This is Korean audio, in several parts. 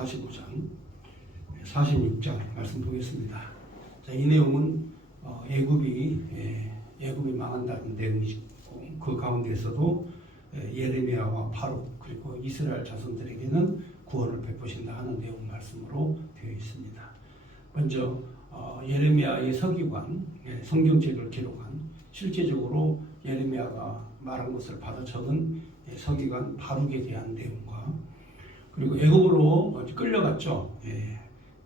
45장 46장 말씀 보겠습니다. 자, 이 내용은 애굽이 망한다는 내용이고, 그 가운데서도 예레미야와 바룩 그리고 이스라엘 자손들에게는 구원을 베푸신다 하는 내용 말씀으로 되어 있습니다. 먼저 예레미야의 서기관, 성경책을 기록한 실제적으로 예레미야가 말한 것을 받아 적은 서기관 바룩에 대한 내용과, 그리고 애굽으로 끌려갔죠.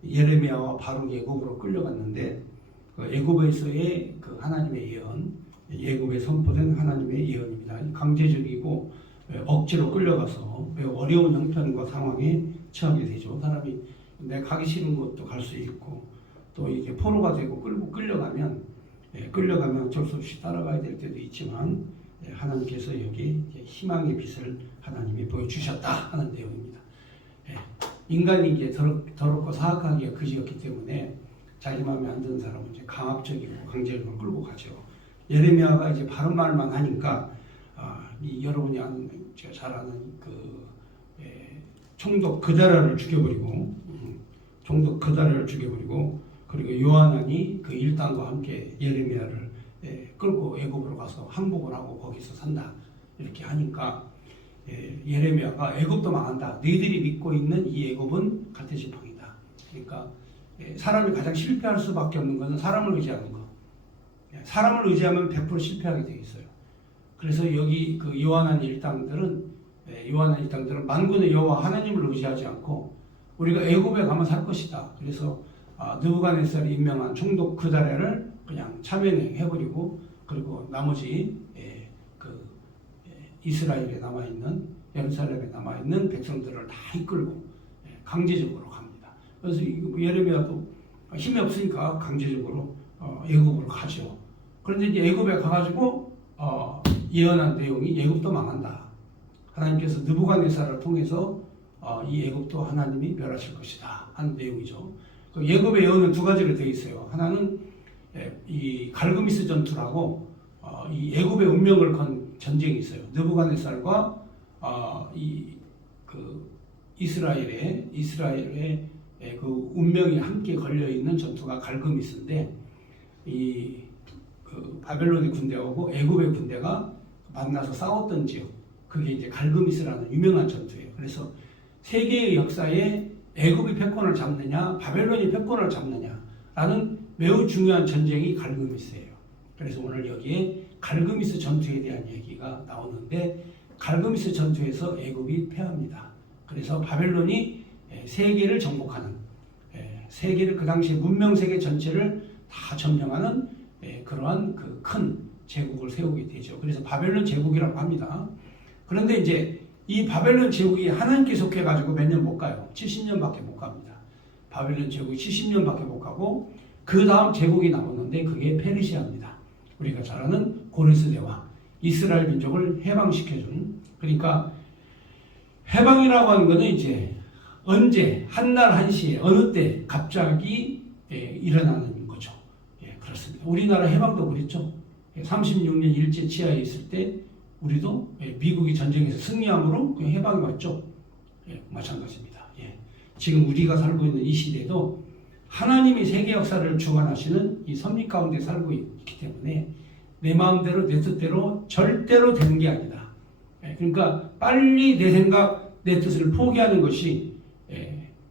예레미야와 바룩이 애굽으로 끌려갔는데 애굽에서의 그 하나님의 예언, 애굽에 선포된 하나님의 예언입니다. 강제적이고 억지로 끌려가서 매우 어려운 형편과 상황에 처하게 되죠. 사람이 내 가기 싫은 곳도 갈 수 있고, 또 이게 포로가 되고 끌려가면 어쩔 수 없이 따라가야 될 때도 있지만, 하나님께서 여기 희망의 빛을 하나님이 보여주셨다 하는 내용입니다. 인간이 이제 더럽고 사악하기가 그지였기 때문에 자기 마음에 안 드는 사람은 이제 강압적이고 강제적으로 끌고 가죠. 예레미야가 이제 바른 말만 하니까 여러분이 아는, 제가 잘 아는 그 총독 그다라를 죽여버리고, 그리고 요하난이 그 일당과 함께 예레미야를 끌고 애굽으로 가서 항복을 하고 거기서 산다 이렇게 하니까, 예레미야가 애굽도 망한다. 너희들이 믿고 있는 이 애굽은 갈대지팡이다. 그러니까 사람이 가장 실패할 수밖에 없는 것은 사람을 의지하는 것. 사람을 의지하면 100% 실패하게 되어 있어요. 그래서 여기 그 요하난 일당들은 만군의 여호와 하나님을 의지하지 않고 우리가 애굽에 가면 살 것이다. 그래서 느부갓네살이 임명한 총독 그다랴를 그냥 참여해버리고, 그리고 나머지 이스라엘에 남아있는, 예루살렘에 남아있는 백성들을 다 이끌고 강제적으로 갑니다. 그래서 예레미야도 힘이 없으니까 강제적으로 애굽으로 가죠. 그런데 이제 애굽에 가가지고 예언한 내용이 애굽도 망한다. 하나님께서 느부갓네살을 통해서 이 애굽도 하나님이 멸하실 것이다 하는 내용이죠. 그 애굽의 예언은 두 가지로 되어 있어요. 하나는 이 갈그미스 전투라고 이 애굽의 운명을 건 전쟁이 있어요. 느부갓네살과 이스라엘의 그 운명이 함께 걸려 있는 전투가 갈그미스인데, 그 바벨론의 군대하고 애굽의 군대가 만나서 싸웠던 지역, 그게 이제 갈그미스라는 유명한 전투예요. 그래서 세계의 역사에 애굽이 패권을 잡느냐, 바벨론이 패권을 잡느냐라는 매우 중요한 전쟁이 갈그미스예요. 그래서 오늘 여기에 갈그미스 전투에 대한 얘기가 나오는데, 갈그미스 전투에서 애굽이 패합니다. 그래서 바벨론이 세계를 정복하는, 세계를, 그 당시 문명 세계 전체를 다 점령하는 그러한 그 큰 제국을 세우게 되죠. 그래서 바벨론 제국이라고 합니다. 그런데 이제 이 바벨론 제국이 하나님께 속해가지고 몇 년 못 가요. 70년밖에 못 갑니다. 바벨론 제국이 70년밖에 못 가고, 그 다음 제국이 나오는데 그게 페르시아입니다. 우리가 잘 아는 고레스 대왕, 이스라엘 민족을 해방시켜준. 그러니까 해방이라고 하는 것은 이제 언제, 한날 한시에 어느 때 갑자기 일어나는 거죠. 그렇습니다. 우리나라 해방도 그랬죠. 36년 일제 치하에 있을 때 우리도 미국이 전쟁에서 승리함으로 해방이 왔죠. 마찬가지입니다. 지금 우리가 살고 있는 이 시대도 하나님이 세계 역사를 주관하시는 이 섭리 가운데 살고 있기 때문에 내 마음대로 내 뜻대로 절대로 되는 게 아니다. 그러니까 빨리 내 생각, 내 뜻을 포기하는 것이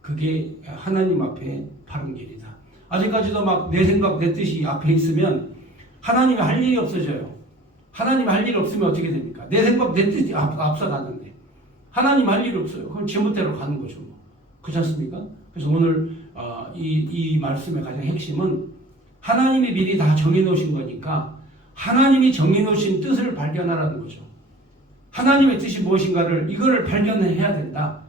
그게 하나님 앞에 바른 길이다. 아직까지도 막 내 생각, 내 뜻이 앞에 있으면 하나님이 할 일이 없어져요. 하나님 할 일 없으면 어떻게 됩니까? 내 생각, 내 뜻이 앞서가는데 하나님 할 일 없어요. 그럼 제멋대로 가는 거죠. 그렇지 않습니까? 그래서 오늘 이 말씀의 가장 핵심은 하나님이 미리 다 정해놓으신 거니까 하나님이 정해놓으신 뜻을 발견하라는 거죠. 하나님의 뜻이 무엇인가를 이거를 발견해야 된다.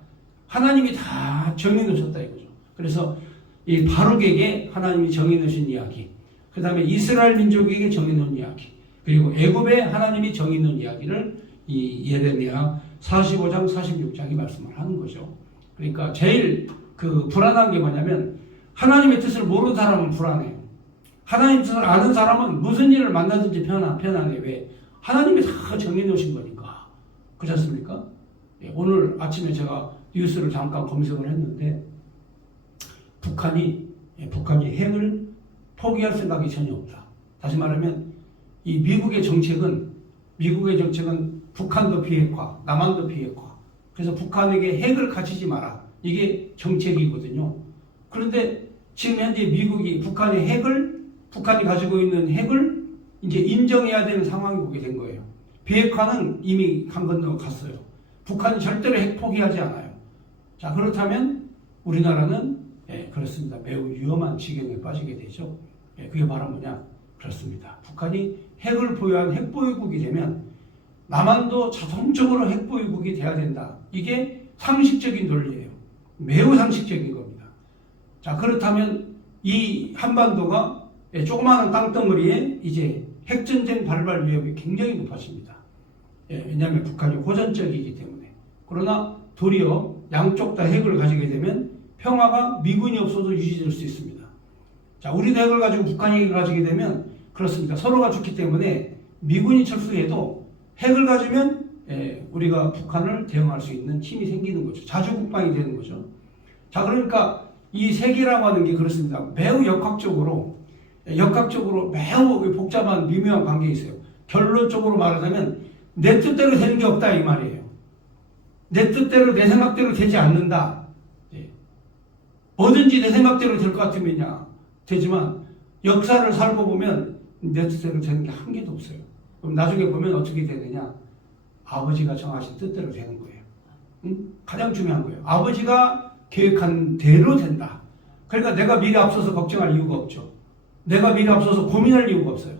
하나님이 다 정해놓으셨다 이거죠. 그래서 이 바룩에게 하나님이 정해놓으신 이야기, 그 다음에 이스라엘 민족에게 정해놓은 이야기, 그리고 애굽에 하나님이 정해놓은 이야기를 이 예레미야 45장 46장이 말씀을 하는 거죠. 그러니까 제일 그 불안한 게 뭐냐면 하나님의 뜻을 모르는 사람은 불안해요. 하나님의 뜻을 아는 사람은 무슨 일을 만나든지 편안해. 왜? 하나님이 다 정해놓으신 거니까. 그렇지 않습니까? 오늘 아침에 제가 뉴스를 잠깐 검색을 했는데 북한이 핵을 포기할 생각이 전혀 없다. 다시 말하면 이 미국의 정책은 북한도 비핵화, 남한도 비핵화. 그래서 북한에게 핵을 가지지 마라. 이게 정책이거든요. 그런데 지금 현재 미국이 북한이 가지고 있는 핵을 이제 인정해야 되는 상황이 오게 된 거예요. 비핵화는 이미 강 건너 갔어요. 북한이 절대로 핵 포기하지 않아요. 자, 그렇다면 우리나라는 그렇습니다. 매우 위험한 지경에 빠지게 되죠. 그게 바로 뭐냐? 그렇습니다. 북한이 핵을 보유한 핵보유국이 되면 남한도 자동적으로 핵보유국이 돼야 된다. 이게 상식적인 논리예요. 매우 상식적인 겁니다. 자, 그렇다면 이 한반도가 조그마한 땅덩어리에 이제 핵전쟁 발발 위협이 굉장히 높아집니다. 왜냐하면 북한이 호전적이기 때문에. 그러나 도리어 양쪽 다 핵을 가지게 되면 평화가 미군이 없어도 유지될 수 있습니다. 자, 우리도 핵을 가지고 북한이 핵을 가지게 되면 그렇습니다. 서로가 좋기 때문에 미군이 철수해도 핵을 가지면 우리가 북한을 대응할 수 있는 힘이 생기는 거죠. 자주국방이 되는 거죠. 자, 그러니까 이 세계라고 하는 게 그렇습니다. 매우 역학적으로 매우 복잡한 미묘한 관계가 있어요. 결론적으로 말하자면 내 뜻대로 되는 게 없다 이 말이에요. 내 뜻대로 내 생각대로 되지 않는다. 뭐든지 내 생각대로 될 것 같으면야 되지만 역사를 살고 보면 내 뜻대로 되는 게 한 개도 없어요. 그럼 나중에 보면 어떻게 되느냐? 아버지가 정하신 뜻대로 되는 거예요. 응? 가장 중요한 거예요. 아버지가 계획한 대로 된다. 그러니까 내가 미리 앞서서 걱정할 이유가 없죠. 내가 미리 앞서서 고민할 이유가 없어요.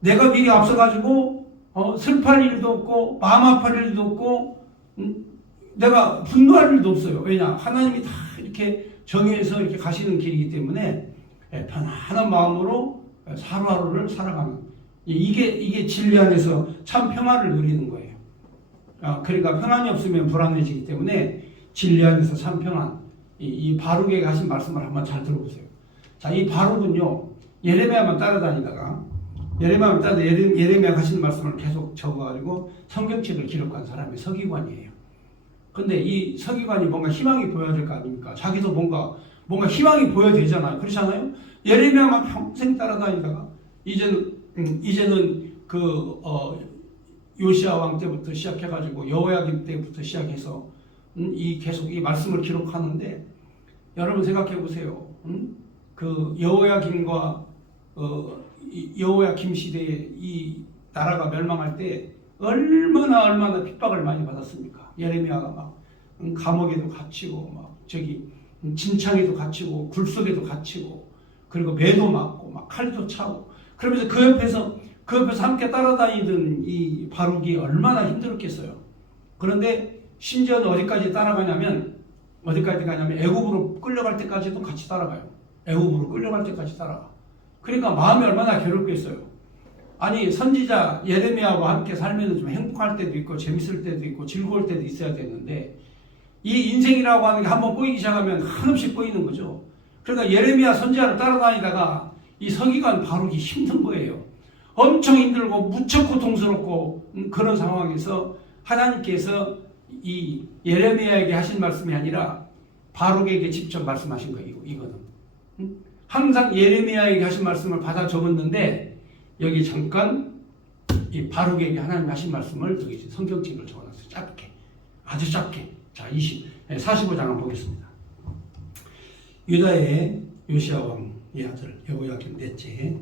내가 미리 앞서가지고 슬퍼할 일도 없고 마음 아파할 일도 없고 내가 분노할 일도 없어요. 왜냐? 하나님이 다 이렇게 정해서 이렇게 가시는 길이기 때문에 편안한 마음으로 하루하루를 살아가는 이게 진리 안에서 참 평화를 누리는 거예요. 그러니까 평안이 없으면 불안해지기 때문에 진리 안에서 참 평안. 이 바룩에게 하신 말씀을 한번 잘 들어보세요. 자, 이 바룩은요 예레미야만 따라다니다가 예레미야가 하시는 말씀을 계속 적어가지고 성경책을 기록한 사람이 서기관이에요. 근데 이 서기관이 뭔가 희망이 보여야 될 거 아닙니까? 자기도 뭔가 희망이 보여야 되잖아요. 그렇잖아요? 예레미야만 평생 따라다니다가 이제는 요시야 왕 때부터 시작해가지고 여호야김 때부터 시작해서 계속 이 말씀을 기록하는데 여러분 생각해 보세요. 그 여호야김과 여호야김 시대에 이 나라가 멸망할 때 얼마나 핍박을 많이 받았습니까? 예레미야가 막 감옥에도 갇히고 막 진창에도 갇히고 굴속에도 갇히고 그리고 매도 맞고 막 칼도 차고 그러면서 그 옆에서 함께 따라다니던 이 바룩이 얼마나 힘들었겠어요. 그런데 심지어는 어디까지 따라가냐면 애굽으로 끌려갈 때까지도 같이 따라가요. 애굽으로 끌려갈 때까지 따라가. 그러니까 마음이 얼마나 괴롭겠어요. 아니 선지자 예레미야와 함께 살면 좀 행복할 때도 있고 재밌을 때도 있고 즐거울 때도 있어야 되는데 이 인생이라고 하는 게 한번 꼬이기 시작하면 한없이 꼬이는 거죠. 그러니까 예레미야 선지자를 따라다니다가 이 서기관 바룩이 힘든 거예요. 엄청 힘들고 무척 고통스럽고 그런 상황에서 하나님께서 이 예레미야에게 하신 말씀이 아니라 바룩에게 직접 말씀하신 거예요. 이거는 항상 예레미야에게 하신 말씀을 받아 적었는데 여기 잠깐 이 바룩에게 하나님 하신 말씀을 여기 성경책을 적어놨어요. 짧게, 아주 짧게. 자, 45장 한번 보겠습니다. 유다의 요시야 왕의 아들 여호야김 넷째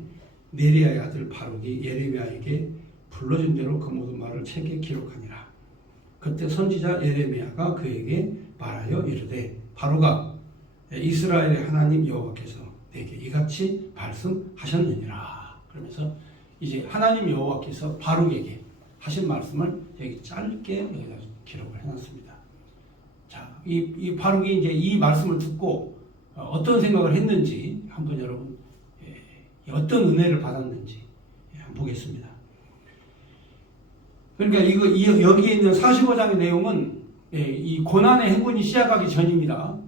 네리야의 아들 바룩이 예레미야에게 불러준 대로 그 모든 말을 책에 기록하니라. 그때 선지자 예레미야가 그에게 말하여 이르되 바룩아 이스라엘의 하나님 여호와께서 내게 이같이 말씀하셨느니라. 그러면서 이제 하나님 여호와께서 바룩에게 하신 말씀을 여기 짧게 여기다 기록을 해놨습니다. 자, 이 바룩이 이제 이 말씀을 듣고 어떤 생각을 했는지 한번 여러분 어떤 은혜를 받았는지 한번 보겠습니다. 그러니까 여기에 있는 45장의 내용은 이 고난의 행군이 시작하기 전입니다.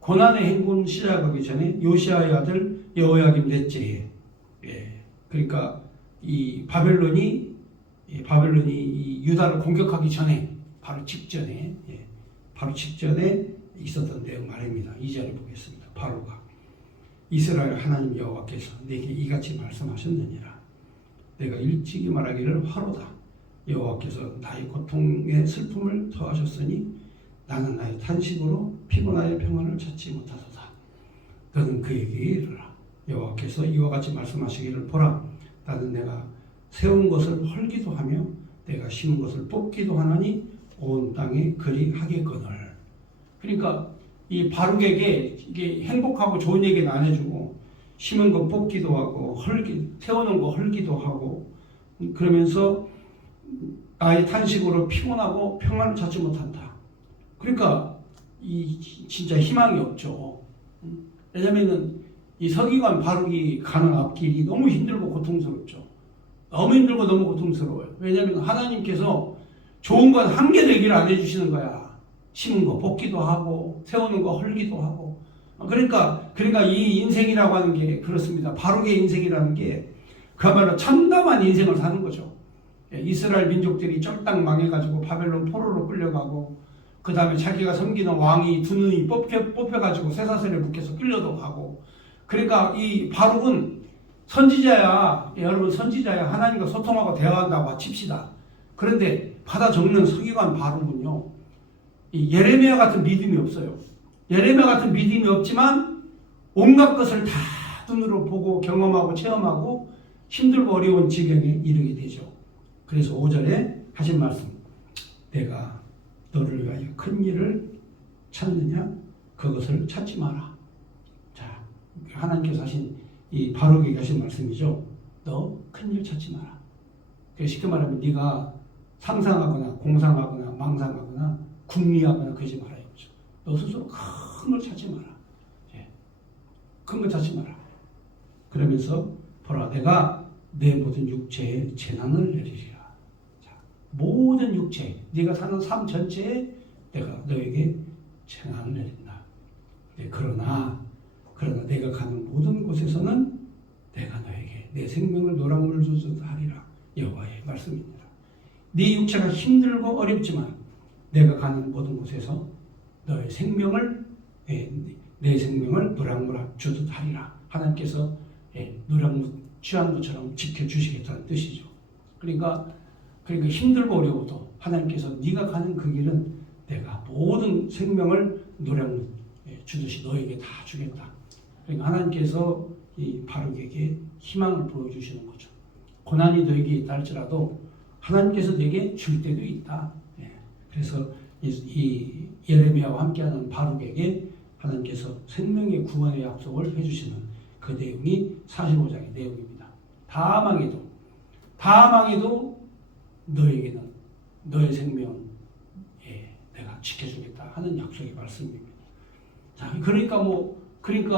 고난의 행군 시작하기 전에 요시야의 아들 여호야김 넷째에 그러니까 이 바벨론이 이 유다를 공격하기 전에 바로 직전에 바로 직전에 있었던 내용 말입니다. 2절에 보겠습니다. 바로가 이스라엘 하나님 여호와께서 내게 이같이 말씀하셨느니라. 내가 일찍이 말하기를 화로다. 여호와께서 나의 고통의 슬픔을 더하셨으니 나는 나의 탄식으로 피곤하여 평안을 찾지 못하도다. 너는 그에게 이르라. 여호와께서 이와 같이 말씀하시기를 보라. 나는 내가 세운 것을 헐기도 하며 내가 심은 것을 뽑기도 하나니 온 땅에 그리 하겠거늘. 그러니까 이 바룩에게 이게 행복하고 좋은 얘기는 안 해주고 심은 거 뽑기도 하고 세워놓은 거 헐기도 하고 그러면서 나의 탄식으로 피곤하고 평안을 찾지 못한다. 그러니까 이 진짜 희망이 없죠. 왜냐면은 이 서기관 바룩이 가는 앞길이 너무 힘들고 고통스럽죠. 너무 힘들고 너무 고통스러워요. 왜냐하면 하나님께서 좋은 건 한 개도 얘기를 안 해주시는 거야. 심은 거 뽑기도 하고 세우는 거 헐기도 하고. 그러니까 이 인생이라고 하는 게 그렇습니다. 바룩의 인생이라는 게 그야말로 참담한 인생을 사는 거죠. 이스라엘 민족들이 쫄딱 망해가지고 바벨론 포로로 끌려가고 그 다음에 자기가 섬기는 왕이 두 눈이 뽑혀가지고 쇠사슬에 묶여서 끌려도 가고. 그러니까 이 바룩은 선지자야. 여러분 선지자야. 하나님과 소통하고 대화한다고 칩시다. 그런데 받아 적는 서기관 바룩은요. 이 예레미야 같은 믿음이 없어요. 예레미야 같은 믿음이 없지만 온갖 것을 다 눈으로 보고 경험하고 체험하고 힘들고 어려운 지경에 이르게 되죠. 그래서 5절에 하신 말씀. 내가 너를 위하여 큰 일을 찾느냐? 그것을 찾지 마라. 자, 하나님께서 하신 이 바룩에게 하신 말씀이죠. 너 큰 일 찾지 마라. 쉽게 말하면 네가 상상하거나 공상하거나 망상하거나 궁리하거나 그러지 마라 이거죠. 너 스스로 큰 걸 찾지 마라. 큰 걸 찾지 마라. 그러면서 보라 내가 내 모든 육체에 재난을 내리리라. 자, 모든 육체, 네가 사는 삶 전체에 내가 너에게 재난을 내린다. 그러나 내가 가는 모든 곳에서는 내가 너에게 내 생명을 노랑물 주듯 하리라. 여호와의 말씀입니다. 네 육체가 힘들고 어렵지만 내가 가는 모든 곳에서 너의 생명을 내 생명을 노랑물 주듯 하리라. 하나님께서 노랑물 취한 것처럼 지켜주시겠다는 뜻이죠. 그러니까 힘들고 어려워도 하나님께서 네가 가는 그 길은 내가 모든 생명을 노랑물 주듯이 너에게 다 주겠다. 그러니까 하나님께서 이 바룩에게 희망을 보여주시는 거죠. 고난이 너에게 있다 할지라도 하나님께서 내게 줄 때도 있다. 그래서 이 예레미야와 함께하는 바룩에게 하나님께서 생명의 구원의 약속을 해주시는 그 내용이 45장의 내용입니다. 다 망해도 너에게는 너의 생명은 내가 지켜주겠다 하는 약속의 말씀입니다. 자, 그러니까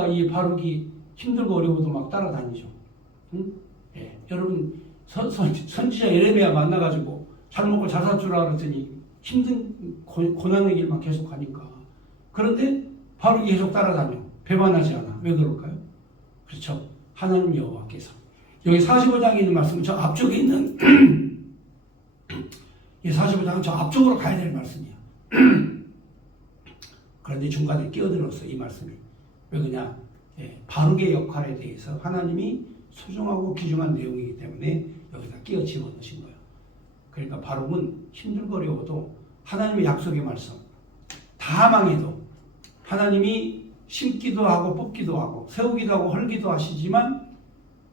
이 바룩이 힘들고 어려워도 막 따라다니죠. 응? 여러분 선지자 예레미야 만나가지고 잘 먹고 잘 살 줄 알았더니 힘든 고난의 길만 계속 가니까. 그런데 바룩이 계속 따라다녀. 배반하지 않아. 왜 그럴까요? 그렇죠. 하나님 여호와께서 여기 45장에 있는 말씀은 저 앞쪽에 있는 이 45장은 저 앞쪽으로 가야 될 말씀이야. 그런데 중간에 끼어들었어 이 말씀이. 왜 그러냐? 바룩의 역할에 대해서 하나님이 소중하고 귀중한 내용이기 때문에 여기다 끼어 집어넣으신 거예요. 그러니까 바룩은 힘들고 어려워도 하나님의 약속의 말씀 다 망해도 하나님이 심기도 하고 뽑기도 하고 세우기도 하고 헐기도 하시지만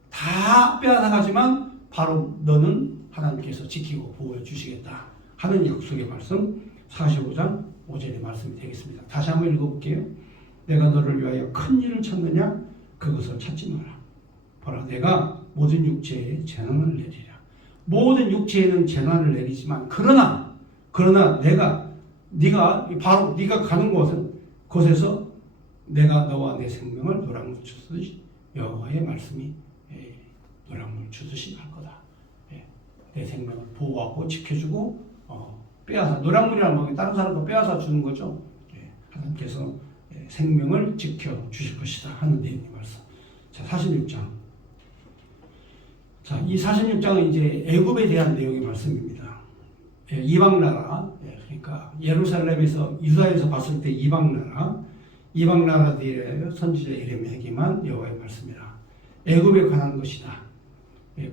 다 빼앗아가지만 바로 너는 하나님께서 지키고 보호해 주시겠다 하는 약속의 말씀 45장 5절의 말씀이 되겠습니다. 다시 한번 읽어볼게요. 내가 너를 위하여 큰 일을 찾느냐? 그것을 찾지 마라. 보라 내가 모든 육체에 재난을 내리라. 모든 육체에는 재난을 내리지만 그러나 네가 가는 곳에서 내가 너와 내 생명을 노랑물 주듯이 여호와의 말씀이 노랑물 주듯이 할 거다. 내 생명을 보호하고 지켜주고 빼앗아 노랑물이라는 건 다른 사람 거 빼앗아 주는 거죠. 하나님께서 생명을 지켜 주실 것이다 하는 내용의 말씀. 자, 46장. 자, 이 46장은 이제 애굽에 대한 내용의 말씀입니다. 이방 나라, 그러니까 예루살렘에서 유다에서 봤을 때 이방 나라들의 선지자 예레미야에게만 여호와의 말씀이라. 애굽에 관한 것이다.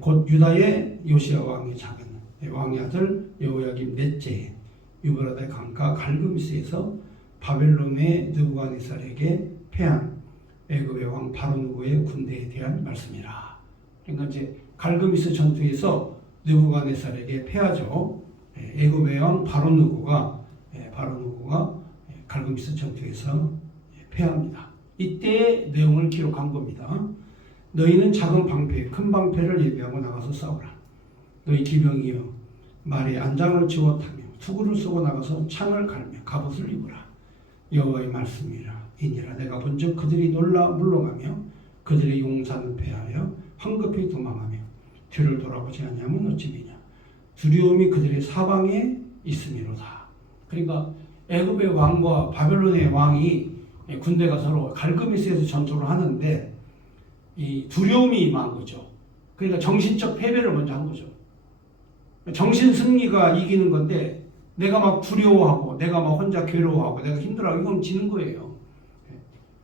곧 유다의 요시야 왕의 작은 왕의 아들 여호야김 넷째 유브라데 강가 갈그미스에서 바벨론의 느부갓네살에게 패한 애굽의 왕 바로누고의 군대에 대한 말씀이라. 그러니까 이제 갈그미스 전투에서 느부갓네살에게 패하죠. 애굽의 왕 바로누고가 갈그미스 전투에서 패합니다. 이때의 내용을 기록한 겁니다. 너희는 작은 방패, 큰 방패를 예비하고 나가서 싸우라. 너희 기병이여 말에 안장을 지워 타며 투구를 쏘고 나가서 창을 갈며 갑옷을 입으라. 여호와의 말씀이라. 이니라 내가 본즉 그들이 놀라 물러가며 그들의 용사는 패하여 황급히 도망하며 뒤를 돌아보지 아니하면 어찌미냐. 두려움이 그들의 사방에 있음이로다. 그러니까 애굽의 왕과 바벨론의 왕이 군대가 서로 갈그미스에서 전투를 하는데 이 두려움이 임한 거죠. 그러니까 정신적 패배를 먼저 한 거죠. 정신 승리가 이기는 건데 내가 막 두려워하고 내가 막 혼자 괴로워하고 내가 힘들어하고 이건 지는 거예요.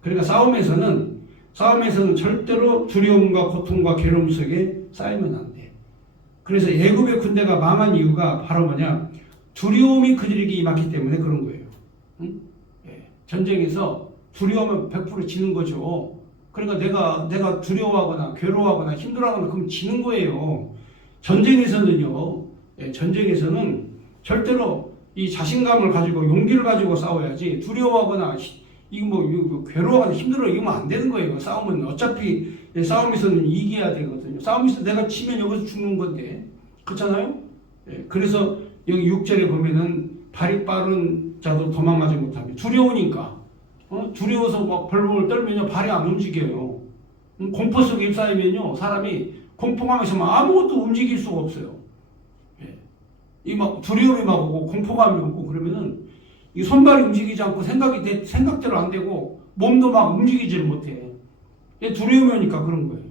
그러니까 싸움에서는 절대로 두려움과 고통과 괴로움 속에 쌓이면 안 돼. 그래서 애굽의 군대가 망한 이유가 바로 뭐냐? 두려움이 그들에게 임했기 때문에 그런 거예요. 응? 전쟁에서 두려우면 100% 지는 거죠. 그러니까 내가 두려워하거나 괴로워하거나 힘들어하거나 그럼 지는 거예요. 전쟁에서는 절대로 이 자신감을 가지고 용기를 가지고 싸워야지 두려워하거나 이거 괴로워하거나 힘들어 이러면 안 되는 거예요. 싸움은 어차피 싸움에서는 이겨야 되거든요. 싸움에서 내가 치면 여기서 죽는 건데 그렇잖아요. 그래서 여기 6절에 보면은 발이 빠른 자도 도망가지 못하며 두려우니까 두려워서 막 벌벌 떨면요 발이 안 움직여요. 공포 속에 입사하면요 사람이 공포감에서 아무것도 움직일 수가 없어요. 이 막 두려움이 막 오고 공포감이 오고 그러면은 이 손발이 움직이지 않고 생각대로 안 되고 몸도 막 움직이지를 못해. 두려움이 오니까 그런 거예요.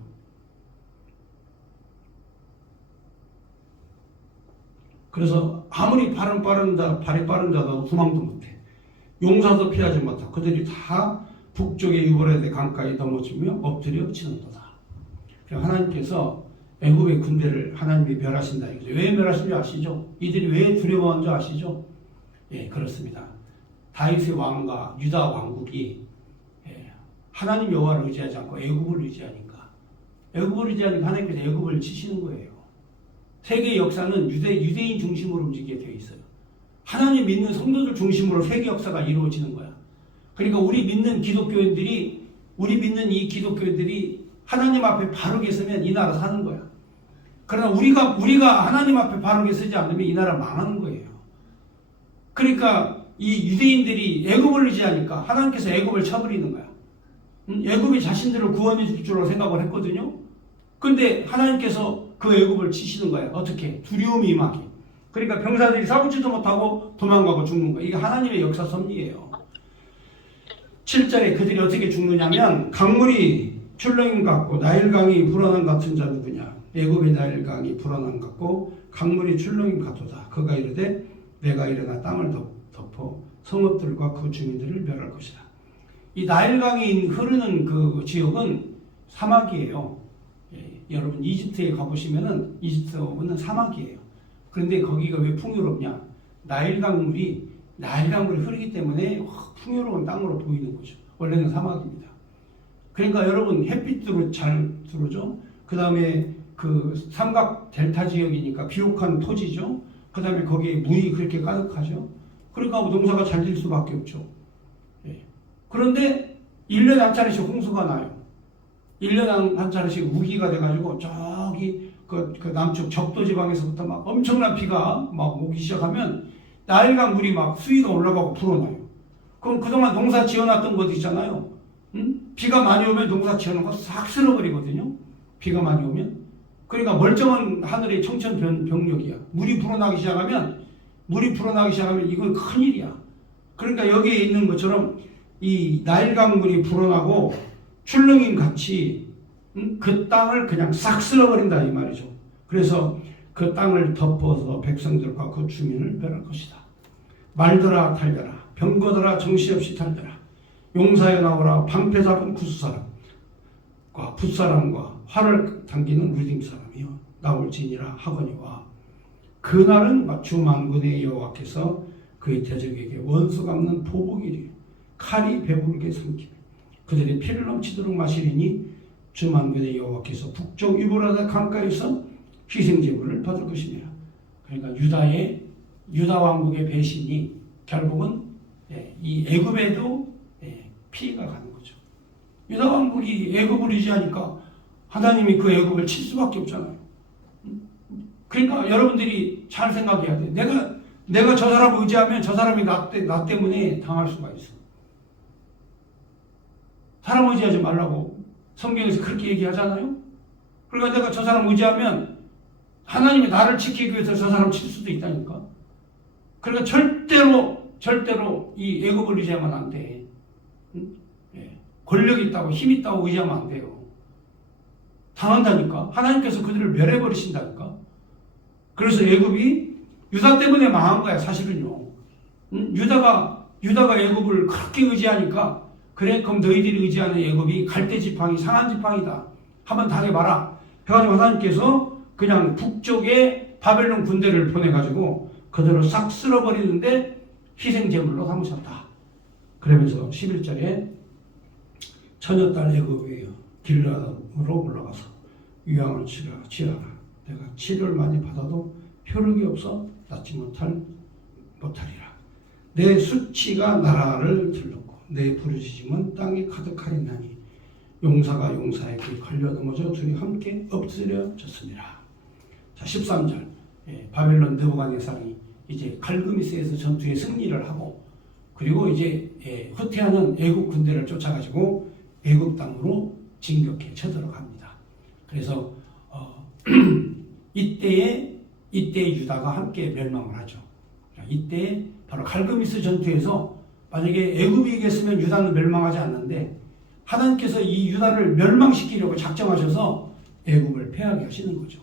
그래서 아무리 발이 빠른 자도 도망도 못해. 용사도 피하지 못하고 그들이 다 북쪽의 유브라데 강가에 넘어지며 엎드려 치는도다. 하나님께서 애굽의 군대를 하나님이 멸하신다. 왜 멸하신 줄 아시죠? 이들이 왜 두려워한 줄 아시죠? 예, 그렇습니다. 다윗의 왕과 유다 왕국이 하나님 여호와를 의지하지 않고 애굽을 의지하니까 하나님께서 애굽을 치시는 거예요. 세계 역사는 유대인 중심으로 움직이게 되어 있어요. 하나님 믿는 성도들 중심으로 세계 역사가 이루어지는 거야. 그러니까 우리 믿는 이 기독교인들이 하나님 앞에 바르게 서면 이 나라 사는 거야. 그러나 우리가 하나님 앞에 바르게 서지 않으면 이 나라 망하는 거예요. 그러니까 이 유대인들이 애굽을 의지하니까 하나님께서 애굽을 쳐버리는 거야. 애굽이 자신들을 구원해 줄 줄로 생각을 했거든요. 근데 하나님께서 그 애굽을 치시는 거예요. 어떻게? 두려움이 임하게. 그러니까 병사들이 싸우지도 못하고 도망가고 죽는 거예요. 이게 하나님의 역사 섭리예요. 7절에 그들이 어떻게 죽느냐면 강물이 출렁임 같고 나일강이 불어난 같은 자 누구냐. 애굽의 나일강이 불어난 같고 강물이 출렁임 같도다. 그가 이르되 내가 일어나 땅을 덮어 성읍들과 그 주민들을 멸할 것이다. 이 나일강이 흐르는 그 지역은 사막이에요. 여러분 이집트에 가보시면은 이집트는 사막이에요. 그런데 거기가 왜 풍요롭냐? 나일강물이 흐르기 때문에 풍요로운 땅으로 보이는 거죠. 원래는 사막입니다. 그러니까 여러분 햇빛으로 잘 들어오죠. 그 다음에 그 삼각 델타 지역이니까 비옥한 토지죠. 그 다음에 거기에 물이 그렇게 가득하죠. 그러니까 농사가 잘 될 수밖에 없죠. 그런데 1년에 한 차례씩 홍수가 나요. 1년에 한 차례씩 우기가 돼가지고 저기 그 남쪽 적도 지방에서부터 막 엄청난 비가 막 오기 시작하면 나일강 물이 막 수위가 올라가고 불어나요. 그럼 그동안 농사 지어놨던 것 있잖아요. 비가 많이 오면 농사 지어놓은 거 싹 쓸어버리거든요. 비가 많이 오면. 그러니까 멀쩡한 하늘의 청천벽력이야. 물이 불어나기 시작하면 이건 큰일이야. 그러니까 여기에 있는 것처럼 이 나일강 물이 불어나고 출렁임 같이 그 땅을 그냥 싹 쓸어버린다 이 말이죠. 그래서 그 땅을 덮어서 백성들과 그 주민을 멸할 것이다. 말들아 달려라, 병거들아 정시없이 달려라, 용사여 나오라, 방패 잡은 구스사람과 붓사람과 활을 당기는 무림 사람이여 나올지니라 하거니와 그날은 주 만군의 여호와께서 그의 대적에게 원수 갚는 보복이리 칼이 배부르게 삼키며 그들이 피를 넘치도록 마시리니 주 만군의 여호와께서 북쪽 유브라데 강가에서 희생제물을 받을 것이니라. 그러니까 유다 왕국의 배신이 결국은 이 애굽에도 피해가 가는 거죠. 유다 왕국이 애굽을 의지하니까 하나님이 그 애굽을 칠 수밖에 없잖아요. 그러니까 여러분들이 잘 생각해야 돼. 내가 저 사람을 의지하면 저 사람이 나 때문에 당할 수가 있어. 사람 의지하지 말라고 성경에서 그렇게 얘기하잖아요. 그러니까 내가 저 사람 의지하면 하나님이 나를 지키기 위해서 저 사람 칠 수도 있다니까. 그러니까 절대로 이 애굽을 의지하면 안 돼. 권력이 있다고 힘 있다고 의지하면 안 돼요. 당한다니까. 하나님께서 그들을 멸해버리신다니까. 그래서 애굽이 유다 때문에 망한 거야, 사실은요. 유다가 애굽을 그렇게 의지하니까 그래, 그럼 너희들이 의지하는 애굽이 갈대 지팡이, 상한 지팡이다. 한번 당해봐라. 해가지고 하나님께서 그냥 북쪽에 바벨론 군대를 보내가지고 그대로 싹 쓸어버리는데 희생제물로 삼으셨다. 그러면서 11절에 처녀딸 애굽이여 길라으로 올라가서 유황을 취하라. 내가 치료를 많이 받아도 효력이 없어 낫지 못하리라. 내 수치가 나라를 들렀고 내 부르짖음은 땅에 가득하였나니 용사가 용사에게 걸려 넘어져 둘이 함께 엎드려졌습니다. 자, 13절 바벨론 느부갓네살이 이제 갈그미스에서 전투에 승리를 하고 그리고 이제 후퇴하는 애국 군대를 쫓아가지고 애국 땅으로 진격해 쳐들어갑니다. 그래서 이때에 유다가 함께 멸망을 하죠. 이때 바로 갈그미스 전투에서 만약에 애굽이 이겼으면 유다는 멸망하지 않는데 하나님께서 이 유다를 멸망시키려고 작정하셔서 애굽을 패하게 하시는 거죠.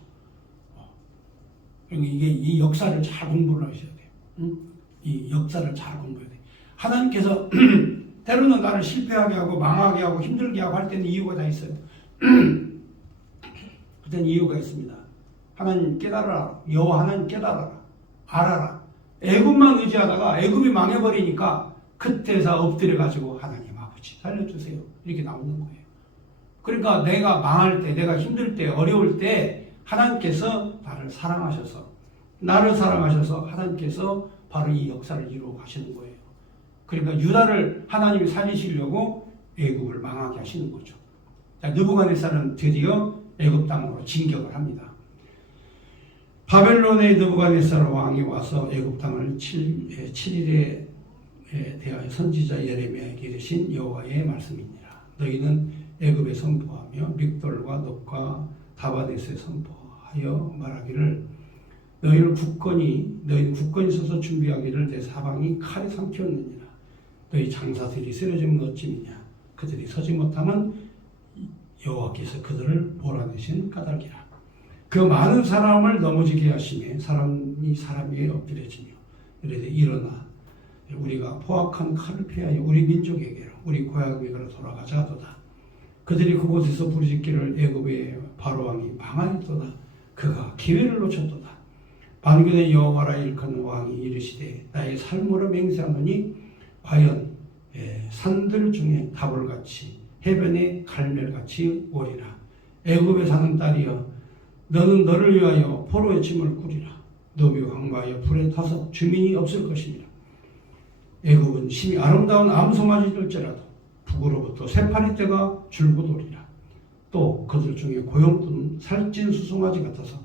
이게 이 역사를 잘 공부를 하셔야 돼요. 응? 이 역사를 잘 공부해야 돼요. 하나님께서 때로는 나를 실패하게 하고 망하게 하고 힘들게 하고 할 때는 이유가 다 있어요. 그때는 이유가 있습니다. 하나님 깨달아라. 여호와 하나님 깨달아라. 알아라. 애굽만 의지하다가 애굽이 망해버리니까 그때서 엎드려가지고 하나님 아버지 살려주세요. 이렇게 나오는 거예요. 그러니까 내가 망할 때, 내가 힘들 때, 어려울 때 하나님께서 나를 사랑하셔서 하나님께서 바로 이 역사를 이루어 가시는 거예요. 그러니까 유다를 하나님이 살리시려고 애굽을 망하게 하시는 거죠. 자, 느부갓네살은 드디어 애굽 땅으로 진격을 합니다. 바벨론의 느부갓네살 왕이 와서 애굽 땅을 7일에 대하여 선지자 예레미야에게 이르신 여호와의 말씀이니라. 너희는 애굽에 선포하며 믹돌과 놋과 다바넷에 선포하여 말하기를 너희는 굳건히 서서 준비하기를 내 사방이 칼에 삼켰느니라. 너희 장사들이 쓰러지면 어찌미냐. 그들이 서지 못하면 여호와께서 그들을 몰아내신 까닭이라. 그 많은 사람을 넘어지게 하시며 사람이 사람 위에 엎드려지며 이르되 일어나 우리가 포악한 칼을 피하여 우리 민족에게로 우리 고향에게로 돌아가자 하도다. 그들이 그곳에서 부르짖기를 애굽의 바로왕이 망하였도다. 그가 기회를 놓쳤도다. 만군의 여호와라 일컫는 왕이 이르시되 나의 삶으로 맹세하노니 과연 산들 중에 다볼같이 해변의 갈멜같이 오리라. 애굽에 사는 딸이여 너는 너를 위하여 포로의 짐을 꾸리라. 너비 황무하여 불에 타서 주민이 없을 것이니라. 애굽은 심히 아름다운 암송아지 될지라도 북으로부터 새파리떼가 줄곧 오리라. 또 그들 중에 고용꾼 살찐 수송아지 같아서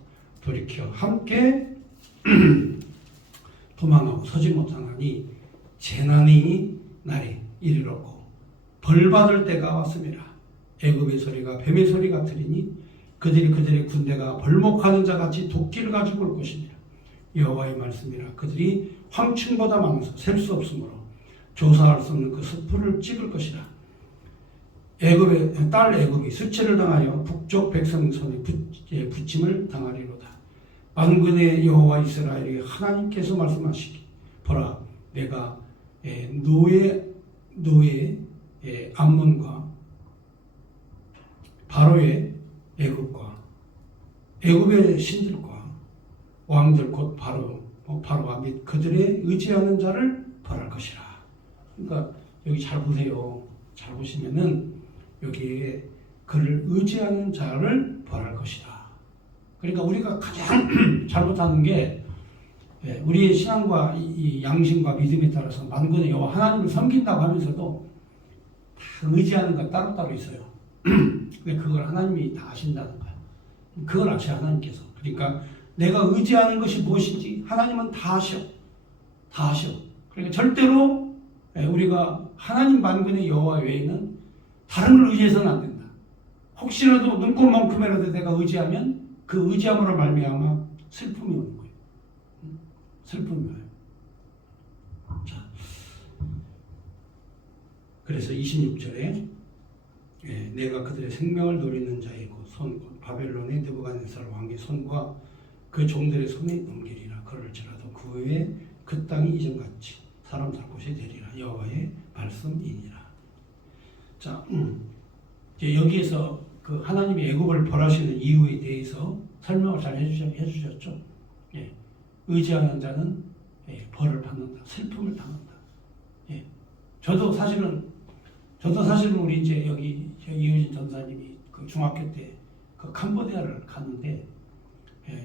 돌이켜 함께 도망하고 서지 못하나니 재난이 날이 이르렀고 벌받을 때가 왔습니다. 애굽의 소리가 뱀의 소리 같으리니 그들의 군대가 벌목하는 자같이 도끼를 가지고 올 것이니라. 여호와의 말씀이라. 그들이 황충보다 많아서 셀 수 없으므로 조사할 수 없는 그 숲을 찍을 것이라. 딸 애굽이 수치를 당하여 북쪽 백성 손에 붙임을 당하리로다. 만군의 여호와 이스라엘의 하나님께서 말씀하시기 보라 내가 노예 암몬과 바로의 애굽과 애굽의 신들과 왕들 곧 바로와 및 그들의 의지하는 자를 벌할 것이라. 그러니까 여기 잘 보세요. 잘 보시면은 여기에 그를 의지하는 자를 벌할 것이다. 그러니까 우리가 가장 잘못하는 게 우리의 신앙과 이 양심과 믿음에 따라서 만군의 여호와 하나님을 섬긴다고 하면서도 다 의지하는 것 따로따로 있어요. 근데 그걸 하나님이 다 아신다는 거야. 그걸 아셔야 하나님께서. 그러니까 내가 의지하는 것이 무엇인지 하나님은 다 아셔. 다 아셔. 그러니까 절대로 우리가 하나님 만군의 여호와 외에는 다른 걸 의지해서는 안 된다. 혹시라도 눈꼽만큼이라도 내가 의지하면 그 의지함으로 말미암아 슬픔이 오는 거예요. 슬픔이 와요. 자, 그래서 26절에 내가 그들의 생명을 노리는 자의 손 바벨론의 느부갓네살 왕의 손과 그 종들의 손에 넘기리라. 그럴지라도 그 후에 그 땅이 이전같이 사람 살 곳이 되리라. 여호와의 말씀이니라. 자, 이제 여기에서 그 하나님이 애굽을 벌하시는 이유에 대해서 설명을 잘 해주셨죠. 의지하는 자는 벌을 받는다. 슬픔을 당한다. 저도 사실은 우리 이제 여기 이효진 전사님이 그 중학교 때 그 캄보디아를 갔는데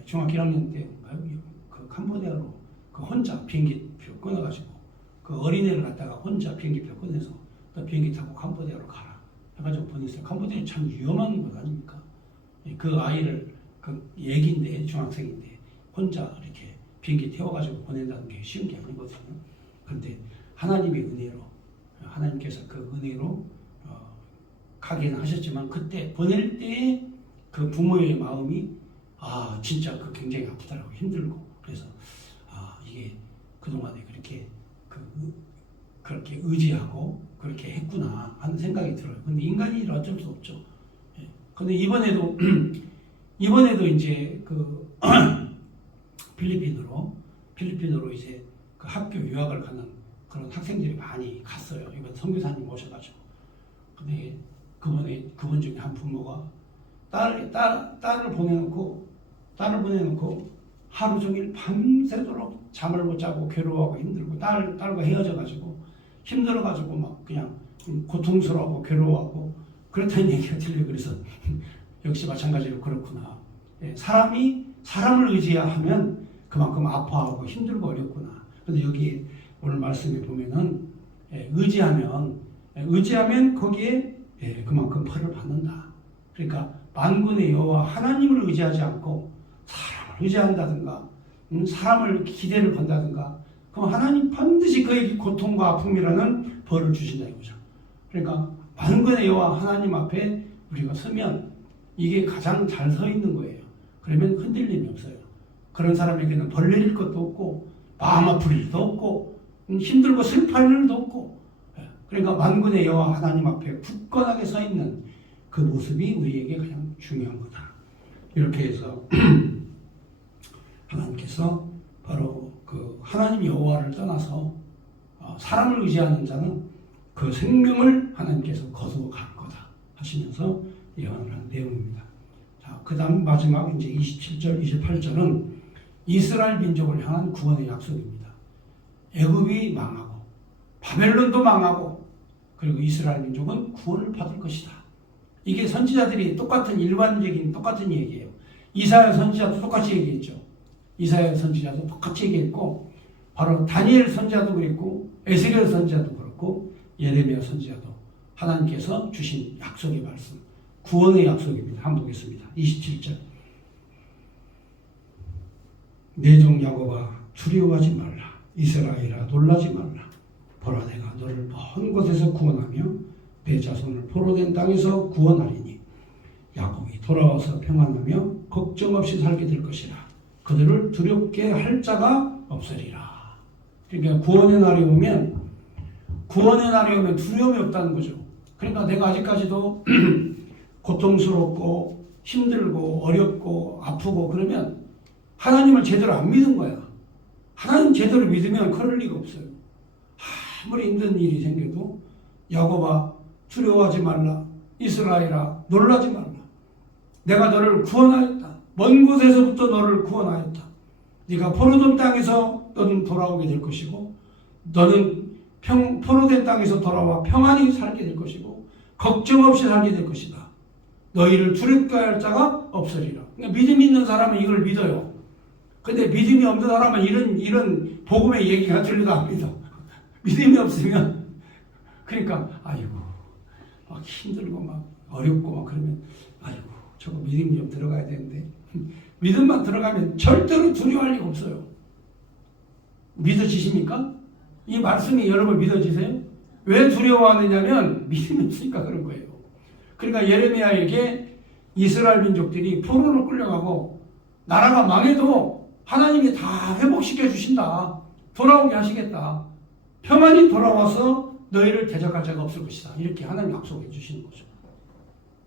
중학교 1학년 때 그 캄보디아로 그 혼자 비행기표 끊어가지고 그 어린애를 갖다가 혼자 비행기표 끊어서 또 비행기 타고 캄보디아로 가라 해가지고 보냈어요. 캄보디아 참 위험한 것 아닙니까? 그 아이를 그 애기인데 중학생인데 혼자 이렇게 비행기 태워가지고 보낸다는 게 쉬운 게 아니거든요. 그런데 하나님의 은혜로 하나님께서 그 은혜로 가게는 하셨지만 그때 보낼 때 그 부모의 마음이 진짜 그 굉장히 아프더라고 힘들고 그래서 이게 그동안에 그렇게 의지하고 그렇게 했구나 하는 생각이 들어요. 근데 인간이 어쩔 수 없죠. 근데 이번에도 이제 그 필리핀으로 이제 그 학교 유학을 가는 그런 학생들이 많이 갔어요. 이번 선교사님 모셔가지고. 근데 그분 중에 한 부모가 딸을 보내놓고 하루 종일 밤새도록 잠을 못 자고 괴로워하고 힘들고 딸과 헤어져가지고 힘들어가지고 막 그냥 고통스러워하고 괴로워하고 그렇다는 얘기가 들려요. 그래서 역시 마찬가지로 그렇구나. 사람을 의지하면 그만큼 아파하고 힘들고 어렵구나. 그런데 여기 오늘 말씀에 보면은 의지하면 거기에 그만큼 벌을 받는다. 그러니까 만군의 여호와 하나님을 의지하지 않고 사람을 의지한다든가 사람을 기대를 건다든가 그럼 하나님 반드시 그에게 고통과 아픔이라는 벌을 주신다 이거죠. 그러니까 만군의 여호와 하나님 앞에 우리가 서면 이게 가장 잘 서 있는 거예요. 그러면 흔들림이 없어요. 그런 사람에게는 벌 내릴 것도 없고 마음 아플 일도 없고 힘들고 슬퍼할 일도 없고 그러니까 만군의 여호와 하나님 앞에 굳건하게 서 있는 그 모습이 우리에게 가장 중요한 거다. 이렇게 해서 하나님께서 바로 그 하나님 여호와를 떠나서 사람을 의지하는 자는 그 생명을 하나님께서 거두어갈 거다 하시면서 예언을 한 내용입니다. 자, 그 다음 마지막 이제 27절, 28절은 이스라엘 민족을 향한 구원의 약속입니다. 애굽이 망하고 바벨론도 망하고 그리고 이스라엘 민족은 구원을 받을 것이다. 이게 선지자들이 일반적인 똑같은 얘기예요. 이사야 선지자도 똑같이 얘기했죠. 이사야 선지자도 똑같이 얘기했고 바로 다니엘 선지자도 그랬고 에스겔 선지자도 그렇고 예레미야 선지자도 하나님께서 주신 약속의 말씀 구원의 약속입니다. 한번 보겠습니다. 27절 내 종 야곱아 두려워하지 말라. 이스라엘아 놀라지 말라. 보라 내가 너를 먼 곳에서 구원하며 내 자손을 포로된 땅에서 구원하리니 야곱이 돌아와서 평안하며 걱정 없이 살게 될 것이라. 그들을 두렵게 할 자가 없으리라. 그러니까 구원의 날이 오면 두려움이 없다는 거죠. 그러니까 내가 아직까지도 고통스럽고 힘들고 어렵고 아프고 그러면 하나님을 제대로 안 믿은 거야. 하나님 제대로 믿으면 그럴 리가 없어요. 아무리 힘든 일이 생겨도 야곱아 두려워하지 말라. 이스라엘아 놀라지 말라. 내가 너를 구원하였다. 먼 곳에서부터 너를 구원하였다. 네가 포로된 땅에서 너는 돌아오게 될 것이고 너는 포로된 땅에서 돌아와 평안히 살게 될 것이고 걱정 없이 살게 될 것이다. 너희를 두렵게 할 자가 없으리라. 그러니까 믿음 있는 사람은 이걸 믿어요. 근데 믿음이 없는 사람은 이런 복음의 얘기가 들려도 안 믿어. 믿음이 없으면 그러니까 아이고 막 힘들고 막 어렵고 막 그러면 아이고 저거 믿음이 좀 들어가야 되는데 믿음만 들어가면 절대로 두려워할 리가 없어요. 믿어지십니까? 이 말씀이 여러분 믿어지세요? 왜 두려워하느냐면 믿음이 없으니까 그런 거예요. 그러니까 예레미야에게 이스라엘 민족들이 포로로 끌려가고 나라가 망해도 하나님이 다 회복시켜 주신다. 돌아오게 하시겠다. 평안히 돌아와서 너희를 대적할 자가 없을 것이다. 이렇게 하나님 약속해 주시는 거죠.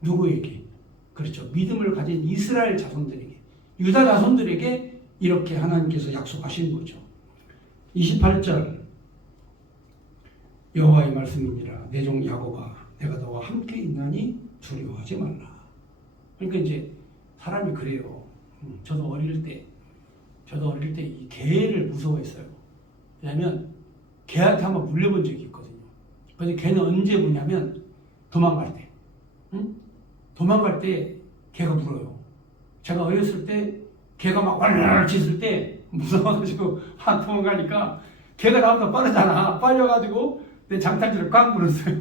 누구에게? 그렇죠. 믿음을 가진 이스라엘 자손들에게, 유다 자손들에게 이렇게 하나님께서 약속하시는 거죠. 28절 여호와의 말씀이니라. 내 종 야곱아 내가 너와 함께 있나니 두려워하지 말라. 그러니까 이제 사람이 그래요. 저도 어릴 때 이 개를 무서워했어요. 왜냐면 개한테 한번 물려본 적이 있거든요. 근데 개는 언제 무냐면 도망갈 때. 도망갈 때 개가 물어요. 제가 어렸을 때 개가 막 왈왈 짖을 때 무서워가지고 도망가니까 개가 나보다 빠르잖아. 빨려가지고 내 장탈지를 꽉 물었어요.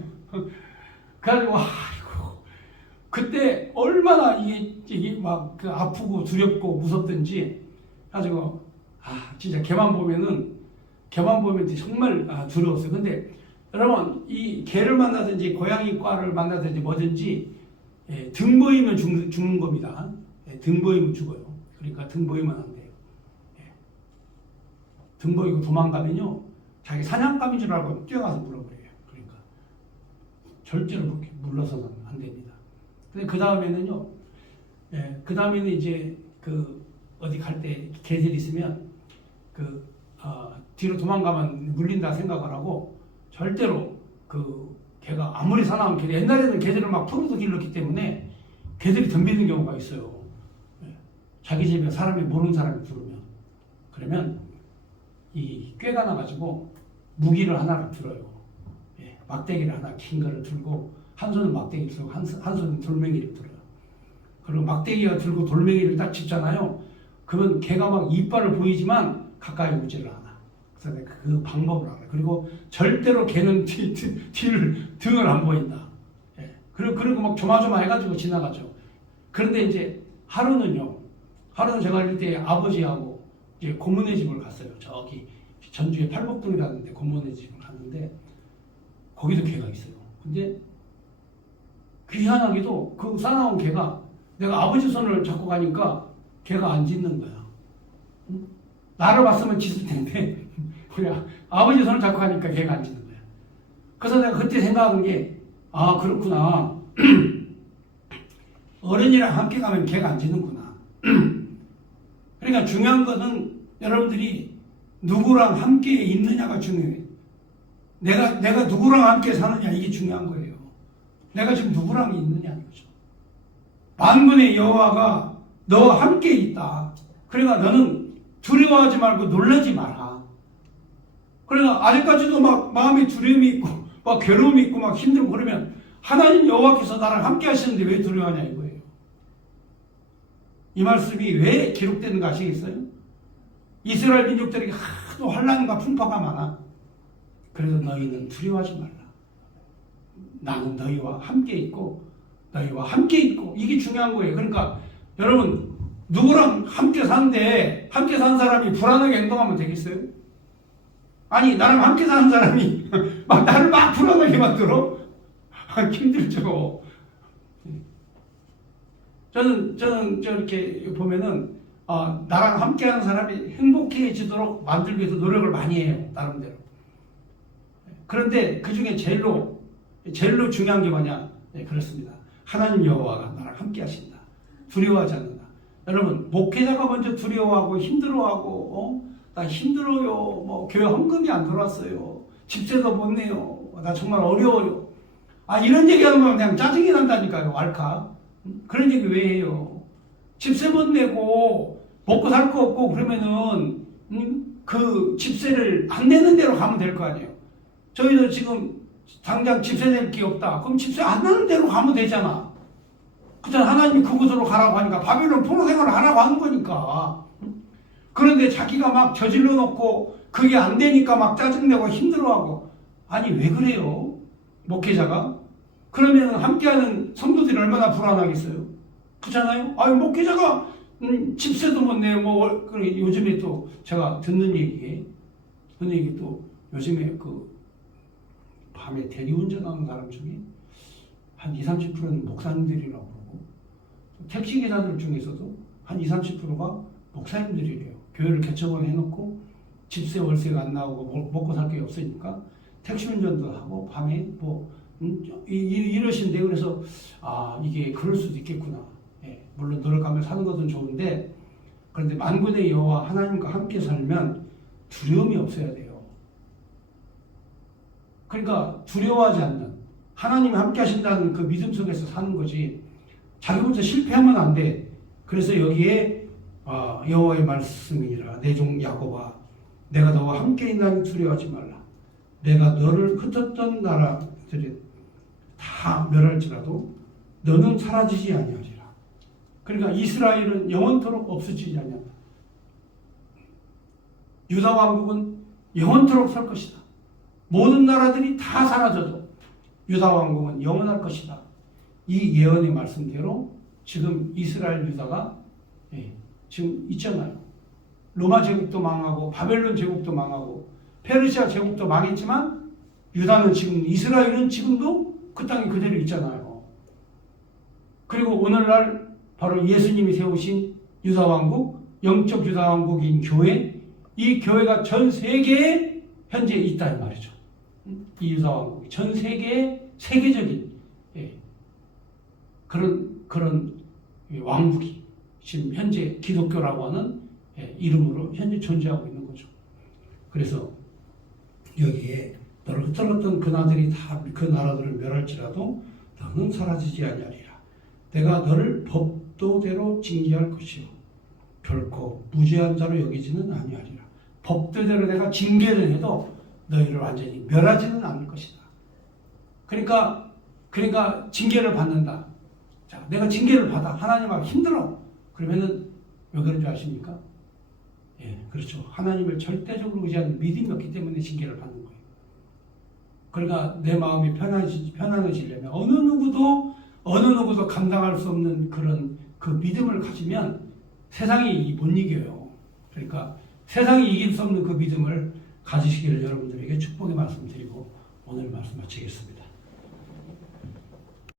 그래가지고 아이고 그때 얼마나 이게 막 그 아프고 두렵고 무섭던지 가지고 진짜 개만 보면 정말 두려웠어요. 근데 여러분 이 개를 만나든지 고양이과를 만나든지 뭐든지 등 보이면 죽는 겁니다. 등 보이면 죽어요. 그러니까 등 보이면 안 돼요. 등 보이고 도망가면요 자기 사냥감인 줄 알고 뛰어가서 물어버려요. 그러니까 절대로 그렇게 물러서는 안 됩니다. 근데 그 다음에는요, 그 다음에는 이제 그 어디 갈 때 개들이 있으면 뒤로 도망가면 물린다 생각을 하고 절대로 그 개가 아무리 사나운 개, 옛날에는 개들을 막 풀어서 길렀기 때문에 개들이 덤비는 경우가 있어요. 자기 집에 사람이 모르는 사람이 들어오면 그러면 이 꾀가 나가지고 무기를 하나를 들어요. 막대기를 하나 긴 거를 들고 한 손은 막대기 들고 한 손은 돌멩이를 들어요. 그리고 막대기가 들고 돌멩이를 딱 짚잖아요. 그러면 개가 막 이빨을 보이지만 가까이 오지를 않아. 그래서 내가 그 방법을 알아요. 그리고 절대로 개는 등을 안 보인다. 그리고 막 조마조마해가지고 지나가죠. 그런데 이제 하루는 제가 어릴 때 아버지하고 이제 고모네 집을 갔어요. 저기 전주에 팔복동이라는 데 고모네 집을 갔는데 거기도 개가 있어요. 근데 희한하게도 그 싸나운 개가 내가 아버지 손을 잡고 가니까 개가 안 짖는 거야. 나를 봤으면 짖을 텐데 그냥 아버지 손을 잡고 가니까 개가 안 짖는 거야. 그래서 내가 그때 생각한 게 그렇구나. 어른이랑 함께 가면 개가 안 짖는구나. 그러니까 중요한 것은 여러분들이 누구랑 함께 있느냐가 중요해요. 내가 누구랑 함께 사느냐 이게 중요한 거예요. 내가 지금 누구랑 있느냐 이거죠. 만군의 여호와가 너와 함께 있다. 그러니까 너는 두려워하지 말고 놀라지 마라. 그러니까 아직까지도 막 마음에 두려움이 있고 막 괴로움이 있고 막 힘들고 그러면 하나님 여호와께서 나랑 함께 하시는데 왜 두려워하냐 이거예요. 이 말씀이 왜 기록되는가 아시겠어요? 이스라엘 민족들에게 하도 환난과 풍파가 많아. 그래서 너희는 두려워하지 말라. 나는 너희와 함께 있고 이게 중요한 거예요. 그러니까 여러분 누구랑 함께 사는데 함께 사는 사람이 불안하게 행동하면 되겠어요? 아니 나랑 함께 사는 사람이 막 나를 막 불안하게 만들어? 힘들죠. 저는 저렇게 보면은 나랑 함께하는 사람이 행복해지도록 만들기 위해서 노력을 많이 해요. 나름대로. 그런데 그 중에 제일로 중요한 게 뭐냐? 그렇습니다. 하나님 여호와가 나랑 함께 하신다. 두려워하지 않는다. 여러분, 목회자가 먼저 두려워하고 힘들어하고, 나 힘들어요. 뭐, 교회 헌금이 안 들어왔어요. 집세도 못 내요. 나 정말 어려워요. 이런 얘기 하면 그냥 짜증이 난다니까요, 왈칵. 그런 얘기 왜 해요? 집세 못 내고, 먹고 살 거 없고, 그러면은, 그 집세를 안 내는 대로 가면 될 거 아니에요. 저희도 지금 당장 집세 낼 게 없다. 그럼 집세 안 내는 대로 가면 되잖아. 그냥 하나님이 그곳으로 가라고 하니까 바벨론 포로 생활을 하라고 하는 거니까. 그런데 자기가 막 저질러 놓고 그게 안 되니까 막 짜증내고 힘들어하고. 아니 왜 그래요? 목회자가? 그러면 함께하는 성도들이 얼마나 불안하겠어요? 그렇잖아요? 목회자가 집세도 못 내요. 뭐 요즘에 또 제가 듣는 얘기 또 요즘에 그 밤에 대리운전하는 사람 중에 한 20-30%는 목사님들이라고 그러고 택시기사들 중에서도 한 20-30%가 목사님들이래요. 교회를 개척을 해놓고 집세 월세가 안 나오고 먹고 살 게 없으니까 택시 운전도 하고 밤에 이러신데 그래서 이게 그럴 수도 있겠구나. 예, 물론 노력하며 사는 것은 좋은데 그런데 만군의 여호와 하나님과 함께 살면 두려움이 없어야 돼요. 그러니까 두려워하지 않는 하나님이 함께 하신다는 그 믿음 속에서 사는 거지 자기부터 실패하면 안 돼. 그래서 여기에 여호와의 말씀이니라 내 종 야곱아 내가 너와 함께 있나니 두려워하지 말라. 내가 너를 흩었던 나라들이 다 멸할지라도 너는 사라지지 아니하리라. 그러니까 이스라엘은 영원토록 없어지지 아니한다. 유다 왕국은 영원토록 설 것이다. 모든 나라들이 다 사라져도 유다 왕국은 영원할 것이다. 이 예언의 말씀대로 지금 이스라엘 유다가 지금 있잖아요. 로마 제국도 망하고 바벨론 제국도 망하고 페르시아 제국도 망했지만 유다는 지금 이스라엘은 지금도 그 땅에 그대로 있잖아요. 그리고 오늘날 바로 예수님이 세우신 유다 왕국, 영적 유다 왕국인 교회, 이 교회가 전 세계에 현재 있다 이 말이죠. 이 유다 왕국이 전 세계에 세계적인 그런 왕국이 지금 현재 기독교라고 하는 이름으로 현재 존재하고 있는 거죠. 그래서 여기에 너를 흩어졌던 그 나라들이 다 그 나라들을 멸할지라도 너는 사라지지 아니하리라. 내가 너를 법도대로 징계할 것이요 결코 무죄한 자로 여기지는 아니하리라. 법도대로 내가 징계를 해도 너희를 완전히 멸하지는 않을 것이다. 그러니까 징계를 받는다. 자, 내가 징계를 받아. 하나님하고 힘들어. 그러면은 왜 그런 줄 아십니까? 그렇죠. 하나님을 절대적으로 의지하는 믿음이 없기 때문에 징계를 받는 거예요. 그러니까 내 마음이 편안해지려면 어느 누구도 감당할 수 없는 그런 그 믿음을 가지면 세상이 못 이겨요. 그러니까 세상이 이길 수 없는 그 믿음을 가지시기를 여러분들에게 축복의 말씀 드리고 오늘 말씀 마치겠습니다.